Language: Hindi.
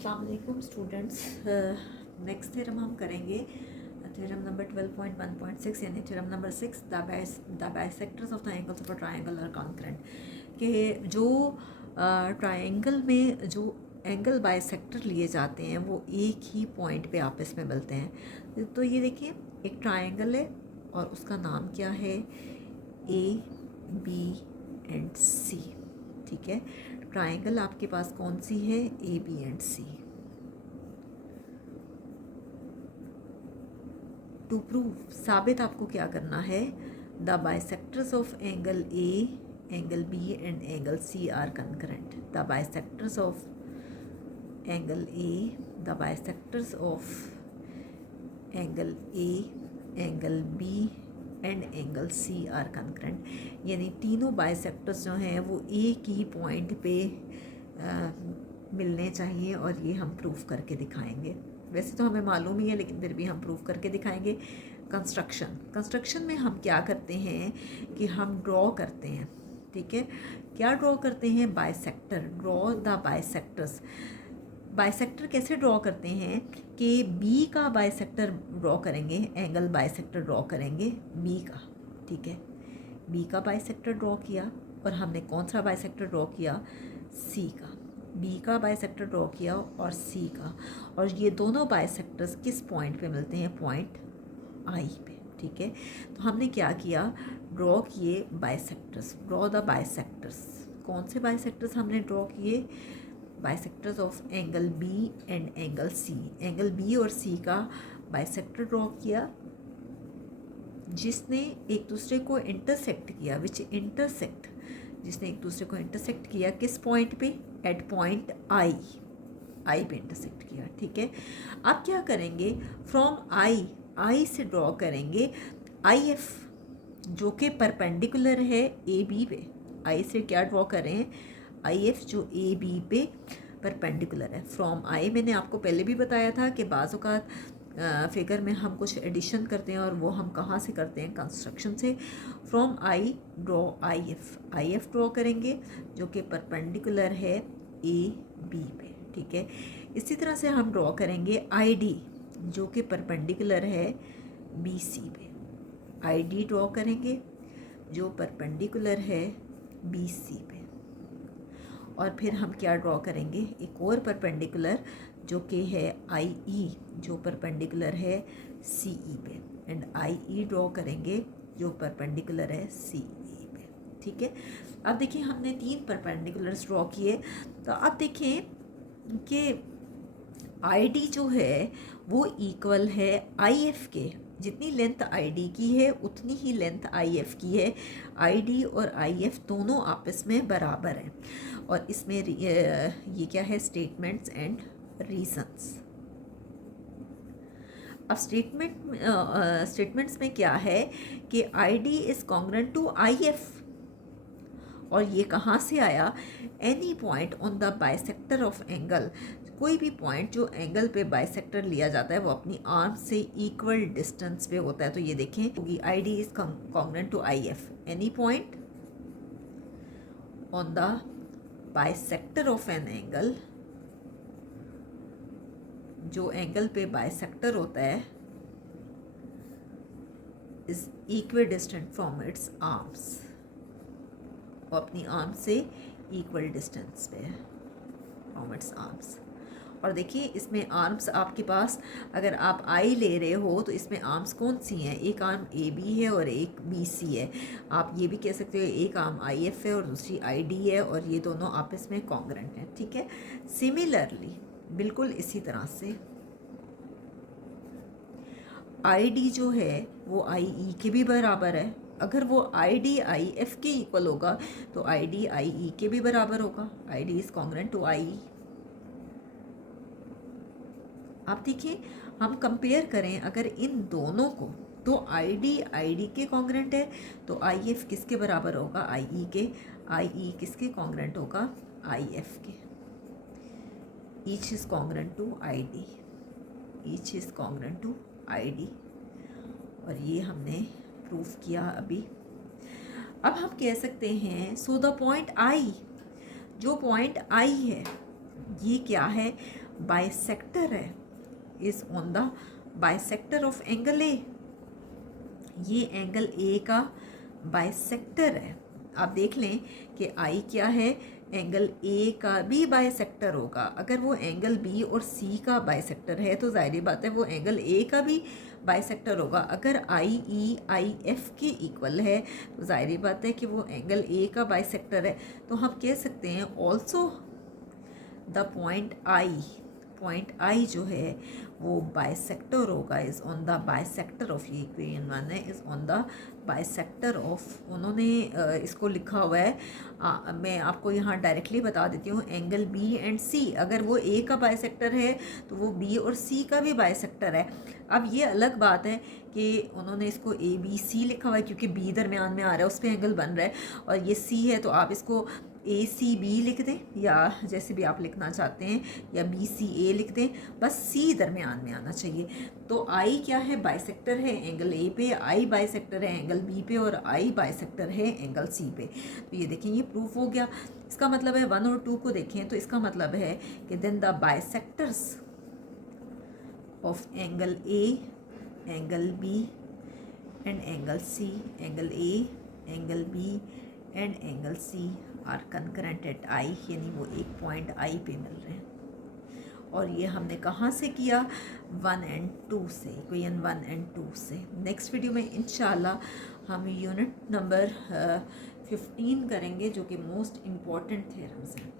अस्सलाम वालेकुम स्टूडेंट्स। नेक्स्ट थ्योरम हम करेंगे थ्योरम नंबर 12.1.6 यानी theorem number 6, the bisectors of the angles of a triangle are concurrent. कि जो ट्रायंगल में जो एंगल बाइसेक्टर लिए जाते हैं वो एक ही पॉइंट पे आपस में मिलते हैं। तो ये देखिए एक ट्रायंगल है और उसका नाम क्या है, ए बी एंड सी। ठीक है, ट्रायंगल आपके पास कौन सी है, A B and C. To prove, साबित आपको क्या करना है, the bisectors of angle A, angle B and angle C are concurrent. The bisectors of angle A, the bisectors of angle A, angle B and angle C are concurrent. यानी तीनों बाइसेक्टर्स जो हैं वो एक ही पॉइंट पे मिलने चाहिए और ये हम प्रूफ करके दिखाएंगे। वैसे तो हमें मालूम ही है लेकिन फिर भी हम प्रूफ करके दिखाएंगे। कंस्ट्रक्शन में हम क्या करते हैं कि हम ड्रॉ करते हैं। ठीक है, क्या ड्रॉ करते हैं, bisector. Draw the bisectors. Bisector कैसे ड्रॉ करते हैं कि बी का बाइसेक्टर ड्रॉ करेंगे, एंगल बाइसेक्टर ड्रॉ करेंगे बी का। ठीक है, बी का बाइसेक्टर ड्रॉ किया और हमने कौन सा बाइसेक्टर ड्रॉ किया, सी का। बी का बाइसेक्टर ड्रॉ किया और सी का, और ये दोनों बाइसेक्टर्स किस पॉइंट पे मिलते हैं, पॉइंट आई पे। ठीक है, तो हमने क्या किया, ड्रॉ किए बाइसेक्टर्स। Draw the bisectors. कौन से बाइसेक्टर्स हमने ड्रॉ किए, bisectors of angle B and angle C. Angle B और सी का बाइसेक्टर ड्रॉ किया जिसने एक दूसरे को इंटरसेक्ट किया, विच इंटरसेक्ट, जिसने एक दूसरे को इंटरसेक्ट किया किस पॉइंट पे, एट पॉइंट आई। आई पे इंटरसेक्ट किया। ठीक है, अब क्या करेंगे, फ्रॉम आई, आई से ड्रॉ करेंगे आई एफ जो कि परपेंडिकुलर है ए बी पे। आई से क्या ड्रॉ करें, आई एफ जो ए बी पे परपेंडिकुलर है। फ्रॉम आई मैंने आपको पहले भी बताया था कि बाज़ औक़ात फिगर में हम कुछ एडिशन करते हैं और वो हम कहाँ से करते हैं, कंस्ट्रक्शन से। From I draw I F. I F draw करेंगे जो कि परपेंडिकुलर है ए बी पे। ठीक है, इसी तरह से हम ड्रॉ करेंगे आई डी जो कि परपेंडिकुलर है बी सी पे। आई डी ड्रॉ करेंगे जो परपेंडिकुलर है बी सी पे। और फिर हम क्या ड्रॉ करेंगे, एक और परपेंडिकुलर जो कि है आई ई जो परपेंडिकुलर है सी ई पे। एंड आई ई ड्रॉ करेंगे जो परपेंडिकुलर है सी ई पे। ठीक है, अब देखिए हमने 3 परपेंडिकुलर्स ड्रॉ किए। तो अब देखिए कि आई डी जो है वो इक्वल है आई एफ के। जितनी लेंथ आई डी की है उतनी ही लेंथ आई एफ की है। आई डी और आई एफ दोनों आपस में बराबर हैं। और इसमें ये क्या है, स्टेटमेंट्स एंड रीजंस। अब स्टेटमेंट्स में क्या है कि I D is congruent to I F. और ये कहाँ से आया, any point on the bisector of angle. कोई भी पॉइंट जो एंगल पे बाइसेक्टर लिया जाता है वो अपनी आर्म से इक्वल डिस्टेंस पे होता है। तो ये देखें होगी I D is congruent to I F, any point on the bisector of an angle, जो एंगल पे बाइसेक्टर होता है, is equal distant from its arms. वो अपनी आर्म से इक्वल डिस्टेंस पे है फ्रॉम इट्स आर्म्स। और देखिए इसमें आर्म्स आपके पास, अगर आप आई ले रहे हो तो इसमें आर्म्स कौन सी हैं, एक आर्म ए बी है और एक बी सी है। आप ये भी कह सकते हो एक आर्म आई एफ है और दूसरी आई डी है और ये दोनों आपस में कॉन्ग्रुएंट हैं। ठीक है, सिमिलरली बिल्कुल इसी तरह से आई डी जो है वो आई ई के भी बराबर है। अगर वो आई डी आई एफ के इक्वल होगा तो आई डी आई ई के भी बराबर होगा। I D is congruent to I E. आप देखिए हम कंपेयर करें अगर इन दोनों को, तो आई डी के कॉन्ग्रुएंट है तो आई एफ किसके बराबर होगा, आई ई के। आई ई किसके कॉन्ग्रुएंट होगा, आई एफ के। Each is congruent to I D, each is congruent to I D. और ये हमने प्रूफ किया अभी। अब हम कह सकते हैं सो द पॉइंट आई, जो पॉइंट आई है ये क्या है, बाइसेक्टर है, is on the bisector of angle ए। ये एंगल ए का बाइसेक्टर है। आप देख लें कि आई क्या है, एंगल ए का भी बाइसेक्टर होगा। अगर वो एंगल बी और सी का बाइसेक्टर है तो ज़ाहिर बात है वो एंगल ए का भी बाइसेक्टर होगा। अगर आई ई आई एफ के इक्वल है तो ज़ाहिर बात है कि वो एंगल ए का बाइसेक्टर है। तो हम कह सकते हैं ऑल्सो द पॉइंट आई जो है वो बाइसेक्टर होगा, is on the bisector of, ये इक्वेशन 1 है, is on the bisector of. उन्होंने इसको लिखा हुआ है, मैं आपको यहाँ डायरेक्टली बता देती हूँ, एंगल बी एंड सी। अगर वो ए का बाइसेक्टर है तो वो बी और सी का भी बाइसेक्टर है। अब ये अलग बात है कि उन्होंने इसको ए बी सी लिखा हुआ है क्योंकि बी दरमियान में आ रहा है, उस पर एंगल बन रहा है, और ये सी है तो आप इसको ए सी बी लिख दें या जैसे भी आप लिखना चाहते हैं, या बी सी ए लिख दें, बस सी दरमियान में आना चाहिए। तो आई क्या है, बाइसेक्टर है एंगल ए पे, आई बाइसेक्टर है एंगल बी पे, और आई बाइसेक्टर है एंगल सी पे। तो ये देखें ये प्रूफ हो गया। इसका मतलब है 1 और 2 को देखें तो इसका मतलब है कि then the bisectors of angle A, angle B and angle C, angle A, angle B and angle C are concurrent at I, यानी वो एक पॉइंट आई पे मिल रहे हैं। और ये हमने कहाँ से किया, 1 and 2 से, इक्वेशन 1 and 2 से। नेक्स्ट वीडियो में इंशाल्लाह हम यूनिट नंबर 15 करेंगे जो कि मोस्ट इम्पॉर्टेंट थ्योरम्स हैं।